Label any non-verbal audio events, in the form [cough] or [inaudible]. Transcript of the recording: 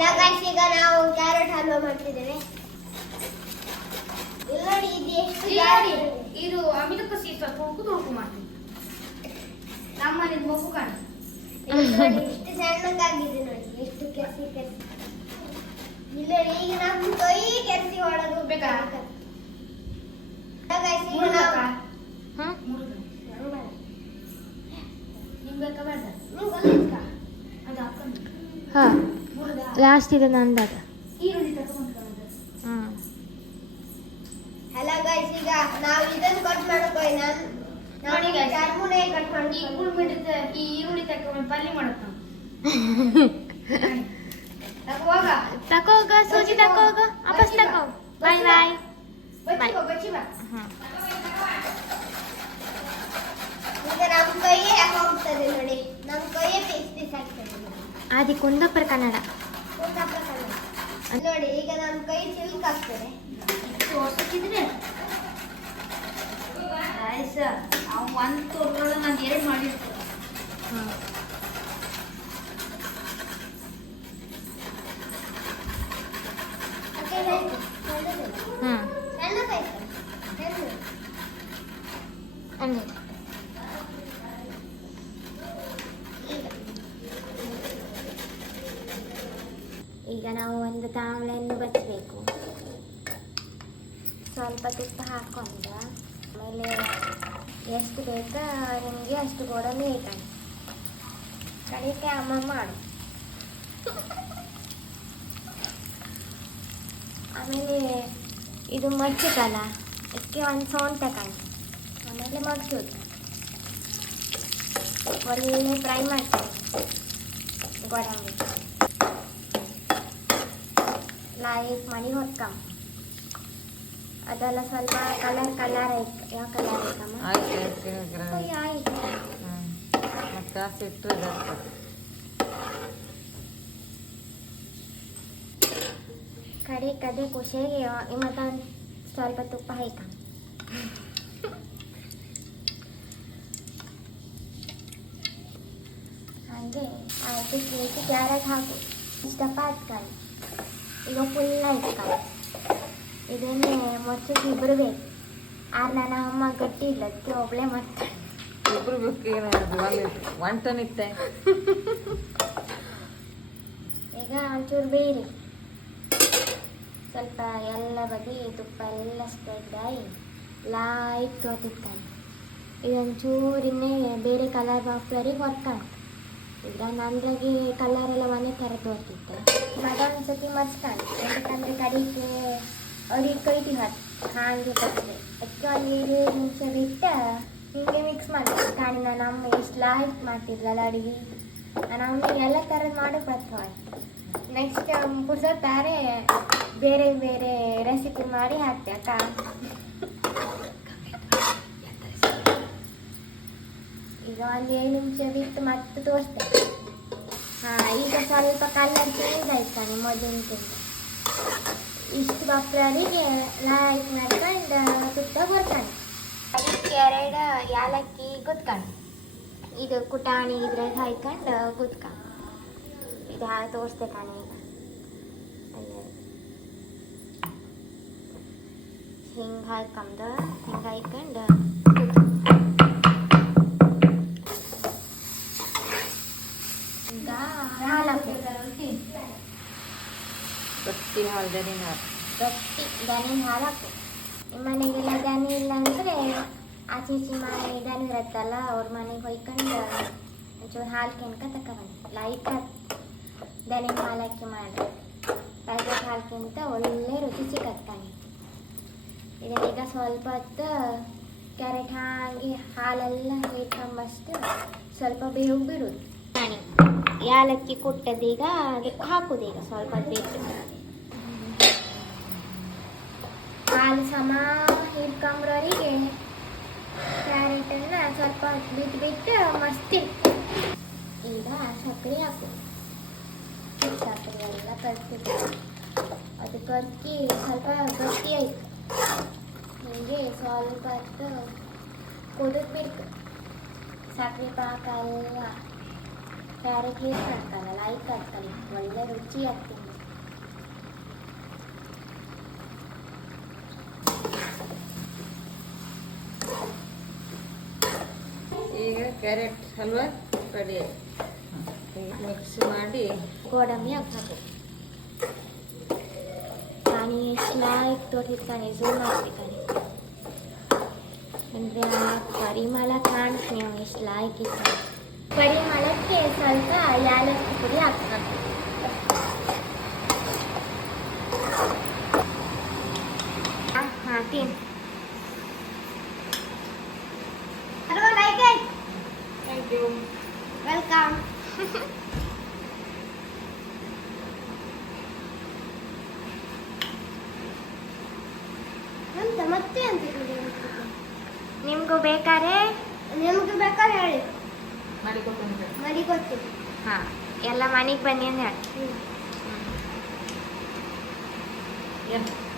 Hello guys ಈಗ ನಾವು carrot halwa ಮಾಡ್ತಿದ್ದೇವೆ. ಇಲ್ಲಿ ನೋಡಿ ಇದು ಎಷ್ಟು ಇದು. ಅಮಿತಪ್ಪ ಸೀ ಸ್ವಲ್ಪ ಉಪ್ಪು ತೊಳ್ಕು ಮಾಡ್ತೀನಿ. ನಮ್ಮನೆ ಮಗು ಕಾಣ ಎಷ್ಟು ಸಣ್ಣಕ್ಕಾಗಿದೆ ನೋಡಿ ಎಷ್ಟು ಕೆಸಿ ಕೆಸಿ. ಇಲ್ಲ ಈಗ ನಮ್ಮ ಕೈ ಕೆಸಿ ಒಳಗೆ ಹೋಗ್ಬೇಕಾ ಗೈಸ್ ಈಗ ನಾವು ನಿಮ್ಗೆ ಬೇಡ? ಹಾ. ಲಾಸ್ಟ್ ಇದೆ ನಂದಾಗ ಹ್ಮ್ ಹಲೋ ಗೈಸ್ ಈಗ ನಾವು ಇದನ್ನು ಕಟ್ ಮಾಡ್ಕೊಳ್ಳಿ ನಾನು ನೋಡಿ. ಟರ್ಮುನೆ ಕಟ್ ಈ ಮಾಡ್ಕೊಂಡು ಬಿಡುತ್ತೆ ಈ ಈರುಳ್ಳಿ ತಗೊಂಡು ಪಲ್ಯ ಮಾಡಕ್ [laughs] ತಕೋ ತಕೋಗ ಸೂಜಿ ತಕೋಗ ವಾಪಸ್ ತಕೋ. ಬಾಯ್ ಬಾಯ್ ಬಚ್ಚಿ ಬಾ ಬಚ್ಚಿ ಬಾ ಈಗ ನಮ್ಮ ಕೈಯೇ ಹೋಗ್ತದೆ ನೋಡಿ. ನಮ್ಮ ಕೈಯೇ ಪೀಸ್ ಪೀಸ್ ಆಗ್ತದೆ ಕನ್ನಡ. ನೋಡಿ ಈಗ ನಮ್ಮ ಕೈ ಸಿಲ್ಕ್ ಆಗ್ತದೆ ತೋರ್ಸಕ್ಕಿದ್ರೆ ಆಯ್ಸ ಅವ್ನು ಒಂದು ತೋರ್ಕೊಳ್ಳೋ ನಾನು ಎರಡು ಮಾಡಿರ್ತೀನಿ. ಹ್ಮ್. ಓಕೆ ಗೈಸ್ ಈಗ ನಾವು ಒಂದು ತಾಂಬಳೆಯನ್ನು ಬಚ್ಚಬೇಕು ಸ್ವಲ್ಪ ತುಪ್ಪ ಹಾಕೊಂಡ, ಆಮೇಲೆ ಎಷ್ಟು ಬೇಕಾ ನಿಮಗೆ ಅಷ್ಟು ಗೋಡಂಬಿ ಇಟ್ಟು ಕಡಿಕೆ ಅಮ್ಮ ಮಾಡು. ಆಮೇಲೆ ಇದು ಮಚ್ಚಿತಲ್ಲ ಇದಕ್ಕೆ ಒಂದು ಸೌಂಡ್ ತಗೊಂಡು, ಆಮೇಲೆ ಮಡ್ಚೋದು ಒಳ್ಳೆ ಫ್ರೈ ಮಾಡ್ತಾರೆ ಗೋಡಂಬಿ ಲೈಟ್ ಮಾಡಿ ಹೊತ್ಕಮ್ಮ ಅದೆಲ್ಲ ಸ್ವಲ್ಪ ಕಲರ್ ಕಲರ್ ಆಯ್ತು ಯಾವ ಕಲರ್ ಆಯ್ತಮ್ಮ ಆಯ್ತು ಆಯ್ತು ಗ್ರಾಮ್ ಅಯ್ಯೋ, ಆಯ್ತು ಹ್ಮ್ ಮತ್ತೆ ಕಾಸು ಇಟ್ಟರೆ ಜಾಸ್ತಿ ಕಡೆ ಕಡೆ ಖುಷಿಯಾಗಿ ಮತ್ತೆ ಸ್ವಲ್ಪ ತುಪ್ಪ ಹಾಕ ಹಾಗೆ ಆಯ್ತು ಸ್ವೀಟ್ ಕ್ಯಾರೆಟ್ ಹಾಕು ಇಷ್ಟಪ್ಪ ಹಚ್ಕೊಳ್ಳಿ ಈಗ ಫುಲ್ ಹಚ್ಕೊಳ್ಳಿ ಇದನ್ನೇ ಮೊಚ್ಚಕ್ಕೆ ಇಬ್ಬರು ಬೇಕು. ಆದ್ರೆ ನನ್ನ ಅಮ್ಮ ಗಟ್ಟಿ ಇಲ್ಲ ಅದಕ್ಕೆ ಒಬ್ಳೆ ಮತ್ತೆ ಇಬ್ರು ಬೇಕು ಏನಾದ್ರು ಒನ್ ಟನ್ ಇಟ್ಟೆ. ಈಗ ಒಂಚೂರು ಬೇರೆ. ಸ್ವಲ್ಪ ಎಲ್ಲ ಬದಿ ತುಪ್ಪ ಎಲ್ಲ ಸ್ಪ್ರೆಡ್ ಆಗಿ ಲೈಟ್ ತೋತಿರ್ತಾನೆ ಇದೊಂಚೂರು ಇನ್ನೇ ಬೇರೆ ಕಲರ್ ಬಾಫ್ಲರಿಗೆ ಹೊತ್ಕೊಂಡು. ಈಗ ನಂದ್ರಾಗೆ ಕಲರ್ ಎಲ್ಲ ಒಂದೇ ಥರ ತೋರ್ತಿತ್ತೆ ಮತ್ತೊಂದು ಸತಿ ಮರ್ಸ್ಕೊಂಡು ಯಾಕಂದ್ರೆ ಕಡಿಗೆ ಅವ್ರಿಗೆ ಹೊತ್ತು ಹಾಗೆ ಬರ್ತದೆ ಅದಕ್ಕೆ ಒಂದು ಎರಡು ನಿಮಿಷ ಬಿಟ್ಟು ಹಿಂಗೆ ಮಿಕ್ಸ್ ಮಾಡ್ತೀವಿ ಕಾಣಿ ನಮ್ಮ ಎಷ್ಟು ಲಾಯ್ಕ್ ಮಾಡ್ತಿದ್ಲಲ್ಲ ಅಡುಗೆ. ಅಮ್ಮಗೆ ಎಲ್ಲ ಥರದ್ದು ಮಾಡೋಕೆ ಬರ್ತವೆ ನೆಕ್ಸ್ಟ್ ಪುರ್ಸೊತ್ತಾರೆ ಬೇರೆ ಬೇರೆ ರೆಸಿಪಿ ಮಾಡಿ ಹಾಕ್ತೆ, ಅಕ್ಕ? ಈಗ ಒಂದು ಏಳು ನಿಮಿಷ ಬಿಟ್ಟು ಮತ್ತೆ ತೋರಿಸ್ತೆ ಹಾಂ ಈಗ ಸ್ವಲ್ಪ ಕಲರ್ ಚೇಂಜ್ ಆಯ್ತಾನೆ ಮೊದಲಿನಕ್ಕಿಂತ ಇಷ್ಟು ಬಪ್ಲರಿಗೆ ಲೈಟ್ ಮಾಡ್ಕೊಂಡು ಸುತ್ತ ಬರ್ತಾನೆ ಅದಕ್ಕೆ ಎರಡು ಯಾಲಕ್ಕಿ ಗುತ್ಕೊಂಡು ಇದು ಕುಟಾಣಿ ಇದ್ರಾಗ ಹಾಯ್ಕೊಂಡು ಗುತ್ಕೊಂಡು ಇದು ಹಾಗೆ ತೋರಿಸ್ದೆ ಕಾಣಿ ಈಗ ಅಲ್ಲೇ ಹಿಂಗೆ ಹಾಕಂದು ಹಿಂಗೆ ಹಾಯ್ಕೊಂಡು ಗಟ್ಟಿ ಹಾಲು ದನಿ ಹಾಲು ಗಟ್ಟಿ ದನಿ ಹಾಲು ಹಾಕು ನಿಮ್ಮ ಮನೆಗೆಲ್ಲ ದನಿ ಇಲ್ಲ ಅಂದರೆ ಆಚೆ ಈಚೆ ಮನೆ ದನಿ ಇರುತ್ತಲ್ಲ ಅವ್ರ ಮನೆಗೆ ಹೊಯ್ಕೊಂಡು ಒಂಚೂರು ಹಾಲು ಕೆಣ್ಕ ತಗೊಬನ್ನಿ ಲೈಟ್ ದನಿ ಹಾಲು ಹಾಕಿ ಮಾಡಿ ಪ್ಯಾಕೆಟ್ ಹಾಲ್ಕಿಂತ ಒಳ್ಳೆ ರುಚಿ ಸಿಗತ್ತಾನೆ ಇದನ್ನೀಗ ಸ್ವಲ್ಪ ಹೊತ್ತು ಕ್ಯಾರೆಟ್ ಹಾಗೆ ಹಾಲೆಲ್ಲ ಹಿಡ್ಕೊಂಬಷ್ಟು ಸ್ವಲ್ಪ ಬೇವು ಬಿಡುದು. ನಾನಿ ಯಾಲಕ್ಕಿ ಕುಟ್ಟದೀಗ ಅದಕ್ಕೆ ಹಾಕುದೀಗ ಸ್ವಲ್ಪ ಬಿಟ್ಟು. ಹಾಲು ಸಮ ಹಿಡ್ಕೊಂಬ್ರವರಿಗೆ ಕ್ಯಾರೆಟನ್ನು ಸ್ವಲ್ಪ ಹೊತ್ತು ಬಿಟ್ಟು ಬಿಟ್ಟು ಮಸ್ತ್ ಇಟ್ಟು ಈಗ ಸಕ್ಕರೆ ಹಾಕು ಸಕ್ಕರೆ ಎಲ್ಲ ಕರ್ತಿದ್ದೆ ಅದು ಕರ್ಕಿ ಸ್ವಲ್ಪ ಗಟ್ಟಿ ಆಯ್ತು. ಹೀಗೆ ಸ್ವಲ್ಪ ಹೊತ್ತು ಕುದಿದ್ ಬಿಡ್ತು ಸಕ್ಕರೆ ಪಾಕ ಎಲ್ಲ ಕ್ಯಾರೆಟ್ ಯೂಸ್ ಮಾಡ್ತಾರಲ್ಲ ಲೈಕ್ ಹಾಕ್ತಾರೆ ಒಳ್ಳೆ ರುಚಿ ಆಗ್ತೀನಿ ಈಗ ಕ್ಯಾರೆಟ್ ಹಲ್ವಾ ರೆಡಿ ಮಿಕ್ಸ್ ಮಾಡಿ ಗೋಡಂಬಿ ಹಾಕಬೇಕು ನಾನು ಸ್ಲೈಡ್ ತೋರಿಸ್ತಾನೆ ಝೂಮ್ ಮಾಡ್ತಿದ್ದಾನೆ ಅಂದರೆ ಆ ಪರಿಮಳ ಕಾಣ್ತೀನಿ ಅವನು ಸ್ಲೈಡ್ ಇದ್ದಾನೆ ಪರಿಮಳಕ್ಕೆ ಸ್ವಲ್ಪ ಯಾಲಕ್ಕಿ ಪುಡಿ ಹಾಕ್ಬೇಕು. ಹಾಕಿ. ಥ್ಯಾಂಕ್ ಯು ವೆಲ್ಕಮ್ ಮತ್ತೆ ಅಂತ ನಿಮಗೂ ಬೇಕಾರೆ ನಿಮ್ಗೆ ಬೇಕಾದ್ರೆ ಹೇಳಿ. ಕೊಡ್ತೀನಿ ಹಾಂ ಎಲ್ಲ ಮನೆಗೆ ಬನ್ನಿ ಅಂತ ಹೇಳಿ